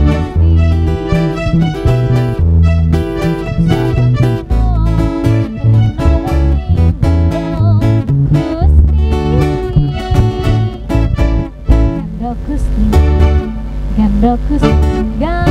Gandol Gusti, Gandol Gusti. Amin.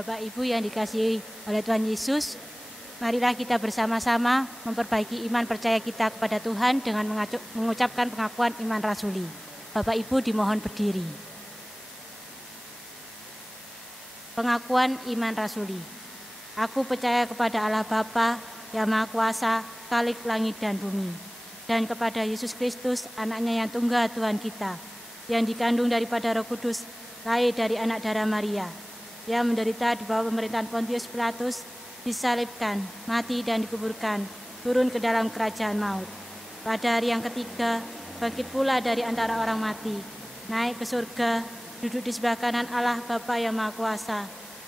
Bapak Ibu yang dikasihi oleh Tuhan Yesus, marilah kita bersama-sama memperbaiki iman percaya kita kepada Tuhan dengan mengucapkan pengakuan iman rasuli. Bapak Ibu dimohon berdiri. Pengakuan iman rasuli. Aku percaya kepada Allah Bapa yang Maha Kuasa, Khalik langit dan bumi, dan kepada Yesus Kristus, anaknya yang tunggal Tuhan kita, yang dikandung daripada Roh Kudus, lahir dari anak darah Maria, yang menderita di bawah pemerintahan Pontius Pilatus, disalibkan, mati dan dikuburkan, turun ke dalam kerajaan maut. Pada hari yang ketiga, bangkit pula dari antara orang mati, naik ke surga, duduk di sebelah kanan Allah Bapa yang Maha Kuasa,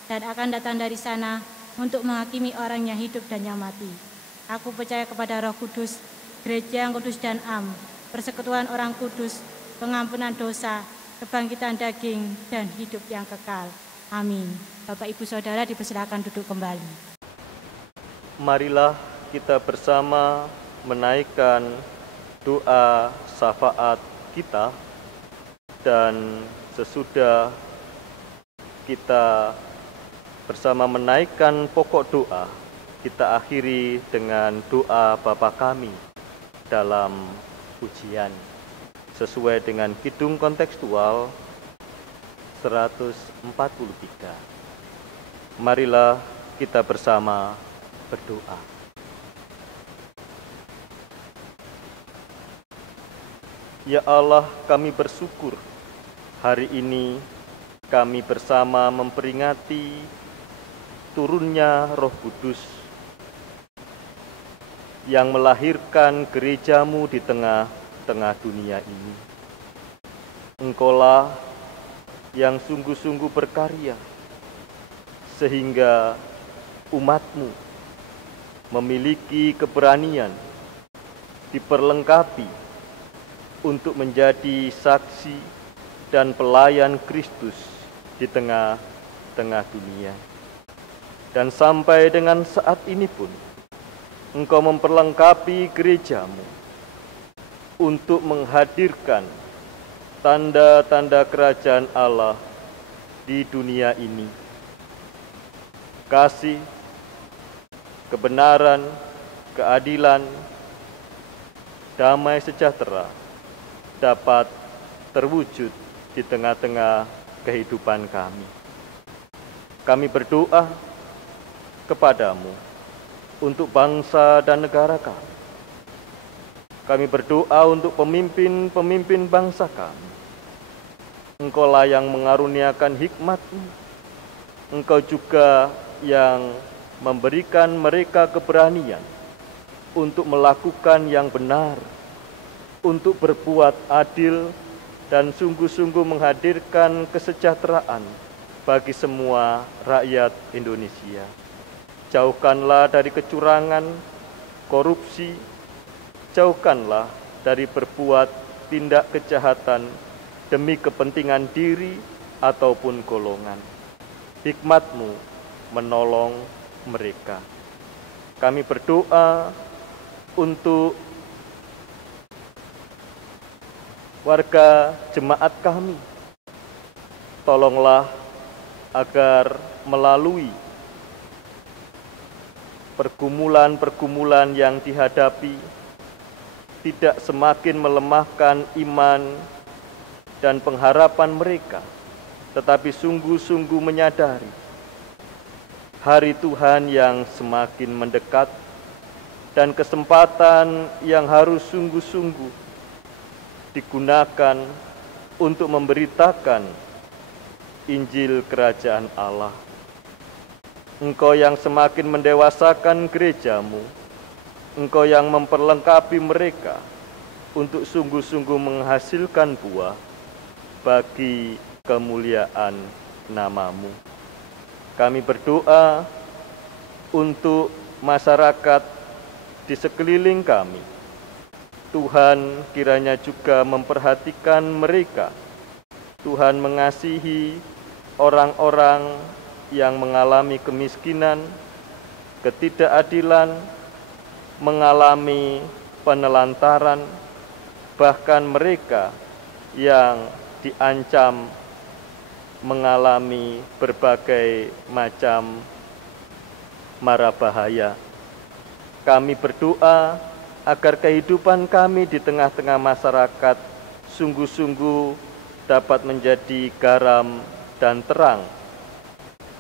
dan akan datang dari sana untuk menghakimi orang yang hidup dan yang mati. Aku percaya kepada Roh Kudus, gereja yang kudus dan am, persekutuan orang kudus, pengampunan dosa, kebangkitan daging, dan hidup yang kekal. Amin. Bapak Ibu Saudara dipersilakan duduk kembali. Marilah kita bersama menaikkan doa syafaat kita, dan sesudah kita bersama menaikkan pokok doa, kita akhiri dengan doa Bapa Kami dalam pujian sesuai dengan kidung kontekstual 143. Marilah kita bersama berdoa. Ya Allah, kami bersyukur hari ini kami bersama memperingati turunnya Roh Kudus yang melahirkan gerejamu di tengah-tengah dunia ini. Engkaulah yang sungguh-sungguh berkarya, sehingga umatmu memiliki keberanian, diperlengkapi untuk menjadi saksi dan pelayan Kristus di tengah-tengah dunia. Dan sampai dengan saat ini pun, Engkau memperlengkapi gerejamu untuk menghadirkan tanda-tanda kerajaan Allah di dunia ini. Kasih, kebenaran, keadilan, damai sejahtera dapat terwujud di tengah-tengah kehidupan kami. Kami berdoa kepadamu untuk bangsa dan negara kami. Kami berdoa untuk pemimpin-pemimpin bangsa kami. Engkaulah yang mengaruniakan hikmat-Mu. Engkau juga yang memberikan mereka keberanian untuk melakukan yang benar, untuk berbuat adil, dan sungguh-sungguh menghadirkan kesejahteraan bagi semua rakyat Indonesia. Jauhkanlah dari kecurangan, korupsi, jauhkanlah dari berbuat tindak kejahatan demi kepentingan diri ataupun golongan. Hikmat-Mu menolong mereka. Kami berdoa untuk warga jemaat kami. Tolonglah agar melalui pergumulan-pergumulan yang dihadapi tidak semakin melemahkan iman dan pengharapan mereka, tetapi sungguh-sungguh menyadari hari Tuhan yang semakin mendekat dan kesempatan yang harus sungguh-sungguh digunakan untuk memberitakan Injil Kerajaan Allah. Engkau yang semakin mendewasakan gerejamu, Engkau yang memperlengkapi mereka untuk sungguh-sungguh menghasilkan buah bagi kemuliaan nama-Mu. Kami berdoa untuk masyarakat di sekeliling kami. Tuhan kiranya juga memperhatikan mereka. Tuhan mengasihi orang-orang yang mengalami kemiskinan, ketidakadilan, mengalami penelantaran, bahkan mereka yang diancam mengalami berbagai macam mara bahaya. Kami berdoa agar kehidupan kami di tengah-tengah masyarakat sungguh-sungguh dapat menjadi garam dan terang.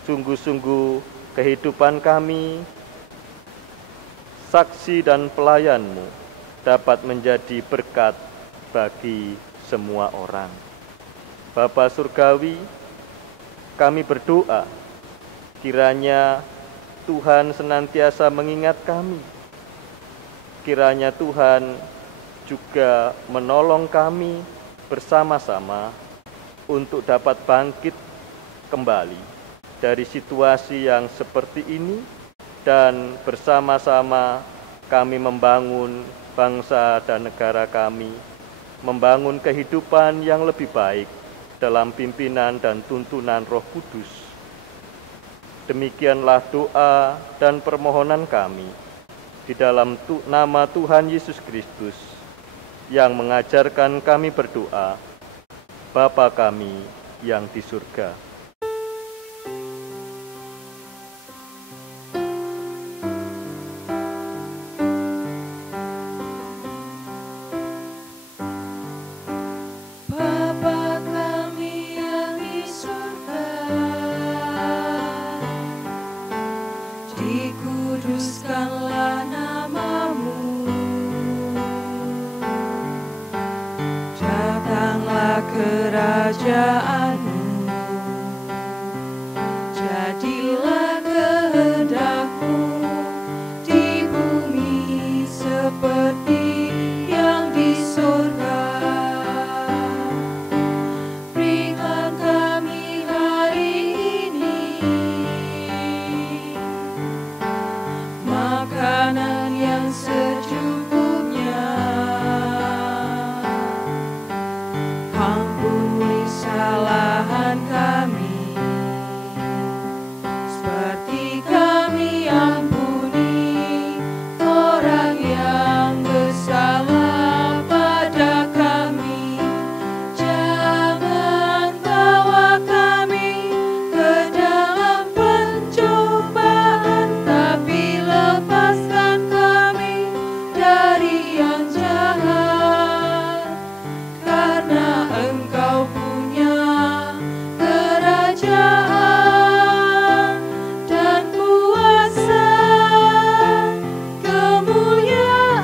Sungguh-sungguh kehidupan kami, saksi dan pelayan-Mu dapat menjadi berkat bagi semua orang. Bapa Surgawi, kami berdoa kiranya Tuhan senantiasa mengingat kami. Kiranya Tuhan juga menolong kami bersama-sama untuk dapat bangkit kembali dari situasi yang seperti ini dan bersama-sama kami membangun bangsa dan negara kami, membangun kehidupan yang lebih baik dalam pimpinan dan tuntunan Roh Kudus. Demikianlah doa dan permohonan kami di dalam nama Tuhan Yesus Kristus yang mengajarkan kami berdoa, Bapa kami yang di surga. Dikuduskanlah namamu, datanglah kerajaanmu, jadilah kehendakmu di bumi seperti yang di surga. Berikan kami hari ini makanan yang secukupnya. Ampuni kesalahan kami, seperti kami ampuni orang yang bersalah pada kami. Jangan bawa kami ke dalam pencobaan, tapi lepaskan kami dari yang jahat. Karena Engkau punya kerajaan dan kuasa, kemuliaan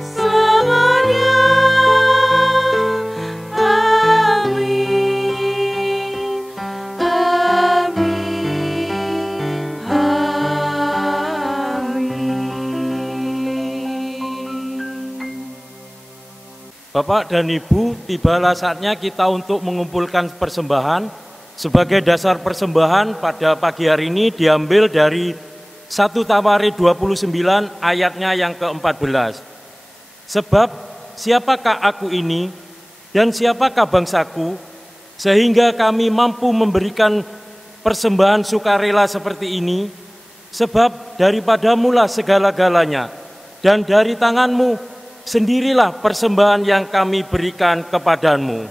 selamanya. Amin. Amin. Amin. Bapak dan Ibu, tibalah saatnya kita untuk mengumpulkan persembahan. Sebagai dasar persembahan pada pagi hari ini diambil dari 1 Tawarid 29 ayatnya yang ke-14. Sebab siapakah aku ini dan siapakah bangsaku, sehingga kami mampu memberikan persembahan sukarela seperti ini? Sebab daripadamulah segala-galanya, dan dari tanganmu sendirilah persembahan yang kami berikan kepadamu.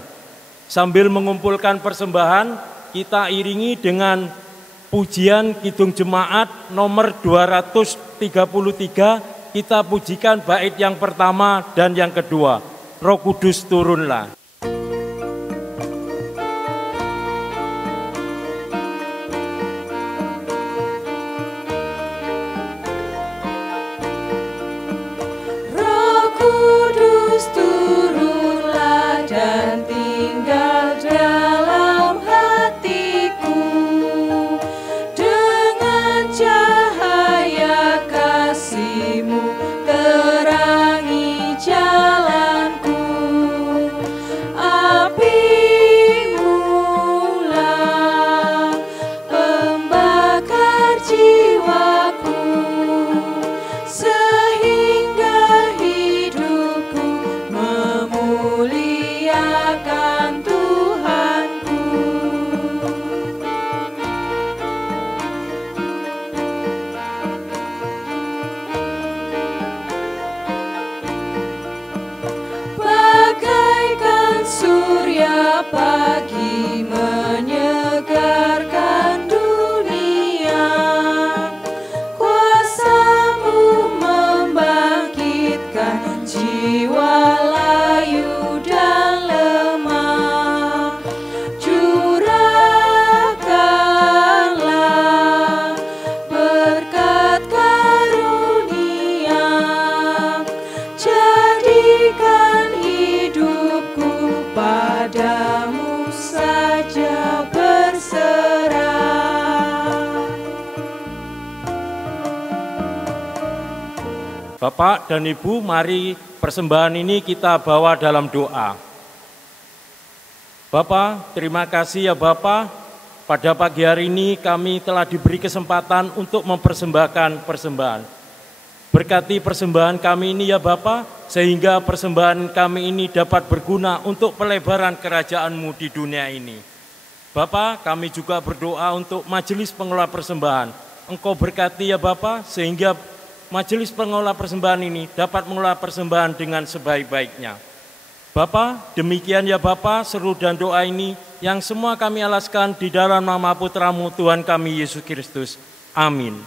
Sambil mengumpulkan persembahan, kita iringi dengan pujian Kidung Jemaat nomor 233. Kita pujikan bait yang pertama dan yang kedua. Roh Kudus turunlah. Turunlah dan tinggal dalam hatiku, dengan cahaya kasih-Mu terangi jalanku. pagi menyegarkan dunia, kuasa-Mu membangkitkan jiwa layu dan lemah. Curahkanlah berkat karunia, jadikan hidupku padamu saja berserah. Bapak dan Ibu, mari persembahan ini kita bawa dalam doa. Bapak, terima kasih ya Bapak, pada pagi hari ini kami telah diberi kesempatan untuk mempersembahkan persembahan. Berkati persembahan kami ini ya Bapak, sehingga persembahan kami ini dapat berguna untuk pelebaran kerajaan-Mu di dunia ini. Bapak, kami juga berdoa untuk majelis pengelola persembahan. Engkau berkati ya Bapak, sehingga majelis pengelola persembahan ini dapat mengelola persembahan dengan sebaik-baiknya. Bapak, demikian ya Bapak, seru dan doa ini yang semua kami alaskan di dalam nama Putra-Mu Tuhan kami Yesus Kristus. Amin.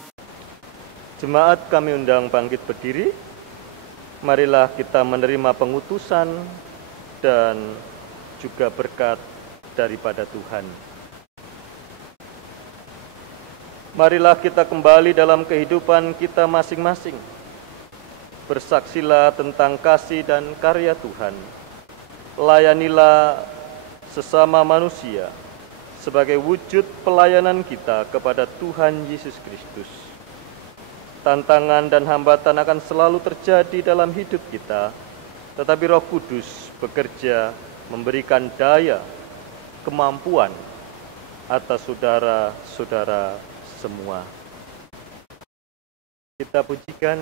Jemaat kami undang bangkit berdiri. Marilah kita menerima pengutusan dan juga berkat daripada Tuhan. Marilah kita kembali dalam kehidupan kita masing-masing. Bersaksilah tentang kasih dan karya Tuhan. Layanilah sesama manusia sebagai wujud pelayanan kita kepada Tuhan Yesus Kristus. Tantangan dan hambatan akan selalu terjadi dalam hidup kita, tetapi Roh Kudus bekerja memberikan daya, kemampuan atas saudara-saudara semua. Kita pujikan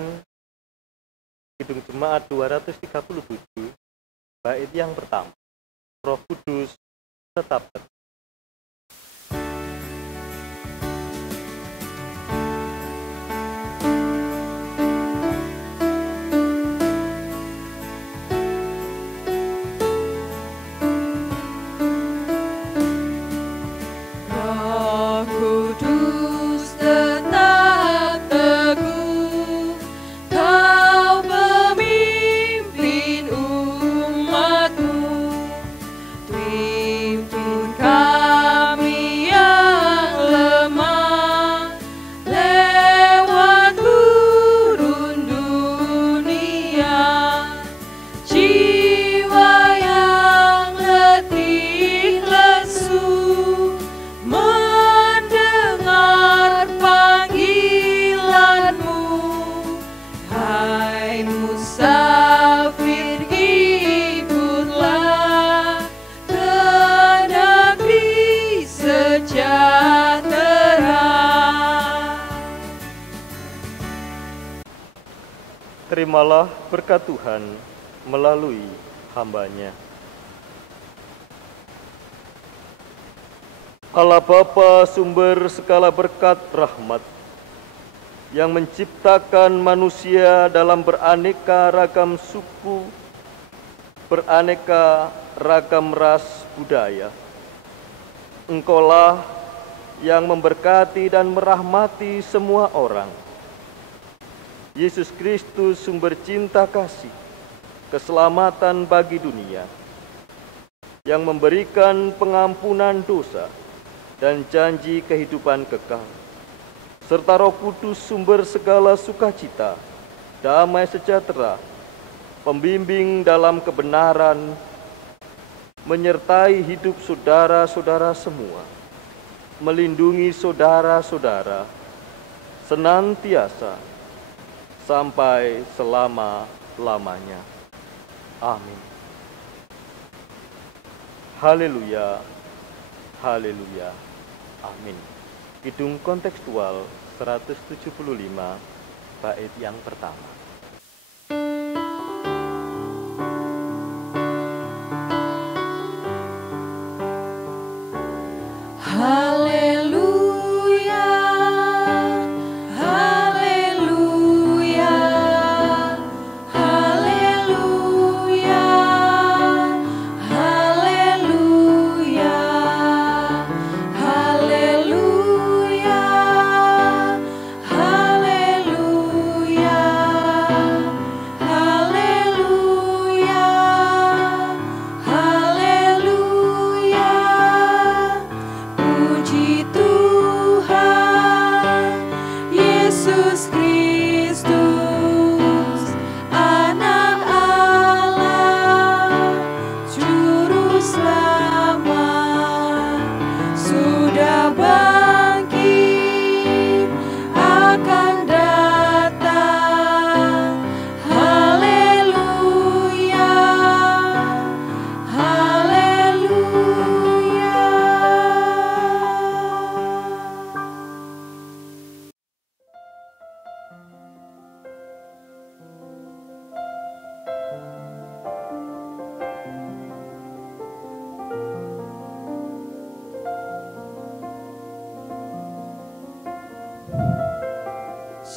Kidung Jemaat 237, bait yang pertama. Roh Kudus tetap bekerja. Roh Kudus tetap teguh, Kau pemimpin umat-Mu. Tuntun kami yang lemah lewat gurun dunia, jiwa yang letih lesu mendengar panggilan-Mu. Hai musafir, ikutlah ke negeri sejahtera. Terimalah berkat Tuhan melalui hamba-Nya. Allah Bapa, sumber segala berkat rahmat, yang menciptakan manusia dalam beraneka ragam suku, beraneka ragam ras budaya. Engkaulah yang memberkati dan merahmati semua orang. Yesus Kristus, sumber cinta kasih, keselamatan bagi dunia, yang memberikan pengampunan dosa dan janji kehidupan kekal, serta Roh Kudus, sumber segala sukacita, damai sejahtera, pembimbing dalam kebenaran, menyertai hidup saudara-saudara semua, melindungi saudara-saudara senantiasa sampai selama-lamanya. Amin. Haleluya, haleluya, amin. Kidung kontekstual 175, bait yang pertama. Haleluya, haleluya, haleluya, haleluya.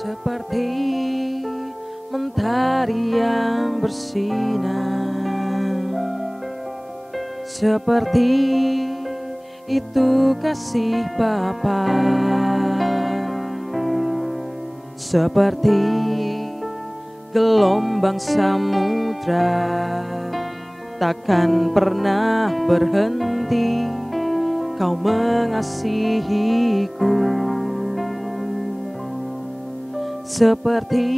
seperti mentari yang bersinar, seperti itu kasih Bapa, seperti gelombang samudra takkan pernah berhenti kau mengasihiku, seperti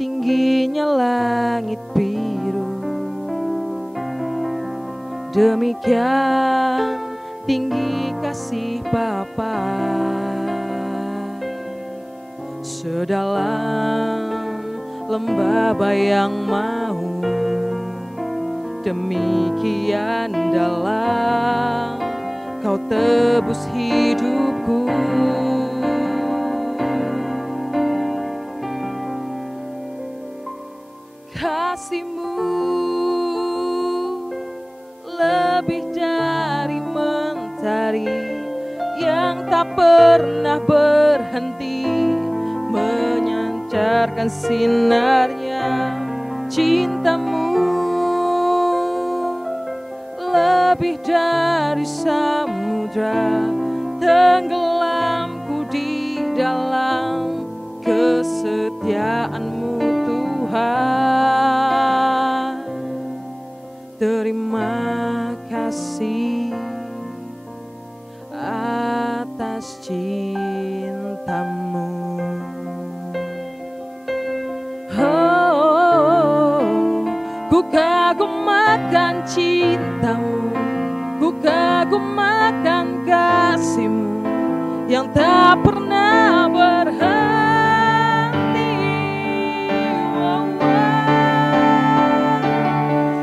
tingginya langit biru, demikian tinggi kasih Bapa, sedalam lembah bayang maut, demikian dalam kau tebus hidupku. Kasih-Mu lebih dari mentari yang tak pernah berhenti menyancarkan sinarnya. Cinta-Mu lebih dari samudra, tenggelamku di dalam kesetiaan-Mu Tuhan. Terima kasih atas cinta-Mu. Ku kagum akan cinta-Mu, ku kagum akan kasih-Mu yang tak pernah berhenti.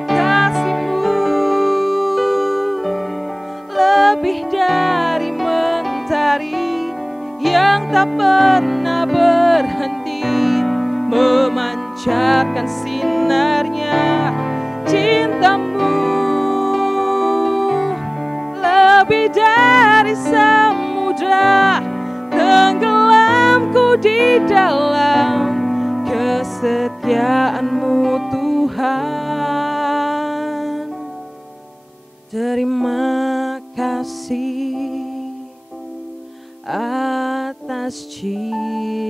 Kasih-Mu lebih dari mentari yang tak pernah berhenti memancarkan sinarnya. Cinta-Mu lebih dari samudra, tenggelamku di dalam kesetiaan-Mu Tuhan. Terima kasih atas cinta.